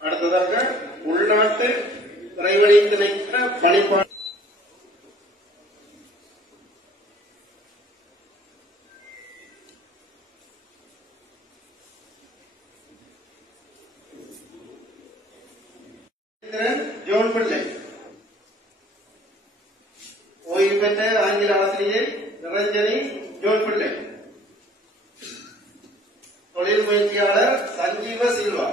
அடுத்ததாக உள்நாட்டு இறைவனை திணைக்கிற பணிப்பாளர் ஜோன் பிள்ளை, ஓய்வு பெற்ற ஆங்கில ஆசிரியை நிரஞ்சனி ஜோன் பிள்ளை, தொழில் முயற்சியாளர் Sanjeeva Silva,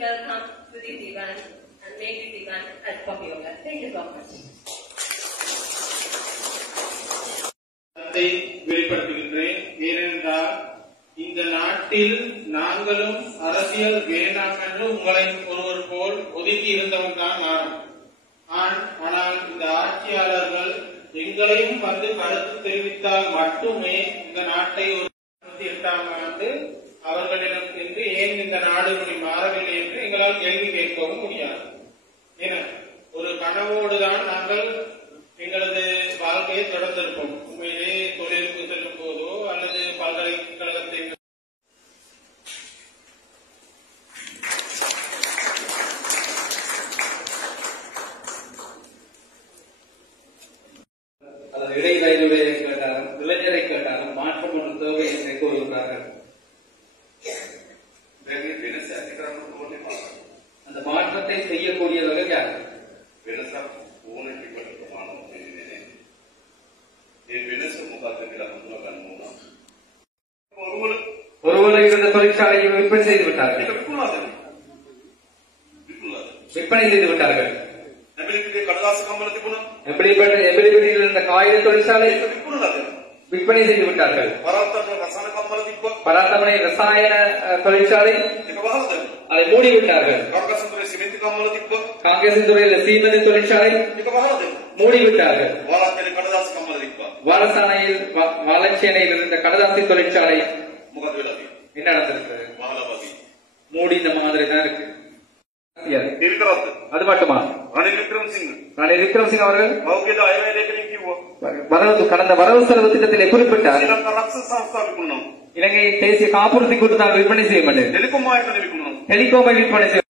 welcome to this event and make this event as popular. Thank you so much. வெளிப்படுத்துகின்றேன். ஏனென்றால் இந்த நாட்டில் நாங்களும் அரசியல் வேண்டாம் என்று உங்களை ஒருவர் போல் ஒதுக்கி இருந்தவன் தான் நான். ஆனால் இந்த ஆட்சியாளர்கள் எங்களையும் வந்து கருத்து தெரிவித்தால் மட்டுமே இந்த நாட்டை 2008ஆம் ஆண்டு அவர்களிடம் சென்று ஏன் இந்த நாடு இப்படி மாறவில்லை என்று எங்களால் கேள்வி கேட்கவும் முடியாது. ஏன்னா ஒரு கனவோடுதான் நாங்கள் எங்களது வாழ்க்கையை தொடர்ந்திருப்போம். உண்மையிலே தொழிலுக்கு செல்லும் போதோ அல்லது பல்கலைக்கழகத்தை இடைவெளியை கேட்டாலும் இளைஞரை கேட்டாலும் மாற்றம் ஒன்று தேவை என்று கூறுகிறார்கள். அந்த மாற்றத்தை செய்யக்கூடியவர்கள் யார்? ஒருவரை இருந்த தொழிற்சாலையை விற்பனை செய்து விட்டார்கள். எபிலிபதியில் இருந்த காகித தொழிற்சாலை விற்பனை செய்து விட்டார்கள். பராத்தமனை ரசாயன தொழிற்சாலை அதை மூடிவிட்டார்கள். காங்கேசந்துறையில் சீமெந்து தொழிற்சாலை மூடிவிட்டார்கள். வாலசானையில் வாலச்சேனையில் இருந்த கடதாசி தொழிற்சாலை என்ன நடந்திருக்கு? மூடி இந்த மாதிரி தான் இருக்கு. அது மட்டுமா? ரணில் விக்ரமசிங்க அவர்கள் கடந்த வரவு செலவு திட்டத்திலே குறிப்பிட்டார், இலங்கை தேசிய காப்புறுதி கூட்டத்தால் விற்பனை செய்ய மாட்டேன், டெலிகாமை விற்பனை செய்ய